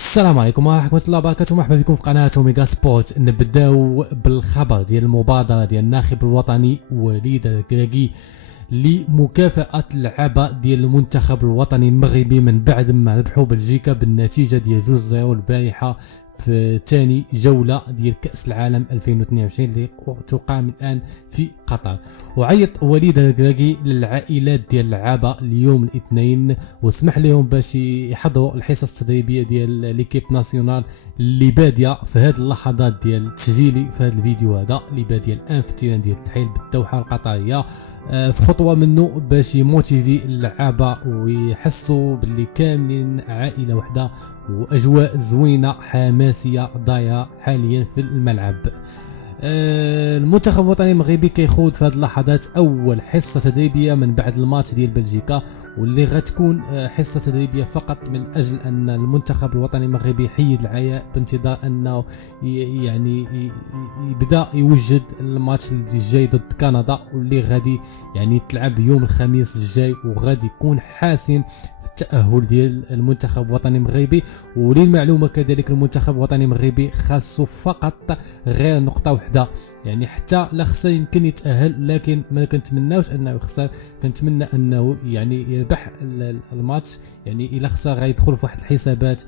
السلام عليكم ورحمة الله وبركاته. مرحبا بكم في قناة اوميغا سبورت. نبداو بالخبر ديال المبادرة ديال الناخب الوطني وليد الكراكي لمكافأة اللعابة ديال المنتخب الوطني المغربي من بعد ما ربحوا بلجيكا بالنتيجة ديال 2-0 البارحة في ثاني جولة ديال كأس العالم 2022 اللي تقام الآن في قطر. وعيط وليد الكراكي للعائلات ديال اللعابة اليوم الاثنين وسمح لهم باش يحضروا الحصص التدريبية ديال ليكيب ناسيونال اللي بادية في هذه اللحظات ديال التسجيل في هذا الفيديو هذا اللي بادية الآن في التيران ديال التحيل بالدوحة القطرية، في خطوة منه باش يموتيفي اللعابة ويحسوا باللي كاملين عائلة واحدة وأجواء زوينة حماسية ضايعة حاليا في الملعب. المنتخب الوطني المغربي كيخوض في هذه اللحظات اول حصه تدريبيه من بعد الماتش ديال بلجيكا، واللي غتكون حصه تدريبيه فقط من اجل ان المنتخب الوطني المغربي يحيد العياء بانتظار انه يعني يبدا يوجد الماتش الجاي ضد كندا، واللي غادي يعني تلعب يوم الخميس الجاي وغادي يكون حاسم في التاهل ديال المنتخب الوطني المغربي. وللمعلومه كذلك المنتخب الوطني المغربي خاصه فقط غير نقطه واحده، يعني حتى لا خسر يمكن يتأهل، لكن ما كنتمناوش انه يخسر، كنتمنى انه يعني يربح الماتش. يعني الا خسر غيدخل في واحد الحسابات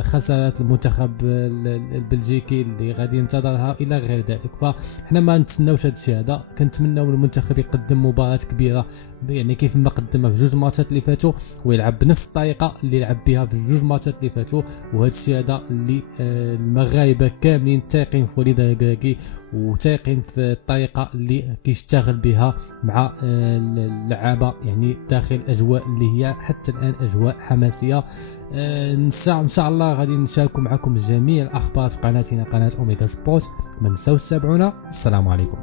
خسارات المنتخب البلجيكي اللي غادي ينتظرها الى غير ذلك. فاحنا ما نتسناوش هذا الشيء هذا، كنتمناو المنتخب يقدم مباراة كبيرة يعني كيف ما قدمها في جوج ماتشات اللي فاتوا، ويلعب بنفس الطريقه اللي لعب بها في جوج ماتشات اللي فاتوا. وهذا الشيء هذا اللي المغاربه كاملين تايقين في وليد الكراكي وتايقين في الطريقه اللي كيشتغل بها مع اللعابه، يعني داخل اجواء اللي هي حتى الان اجواء حماسيه. ان شاء الله غادي نشارك معكم جميع الاخبار في قناتنا قناه اوميغا سبورت. ما تنساوش تتابعونا. السلام عليكم.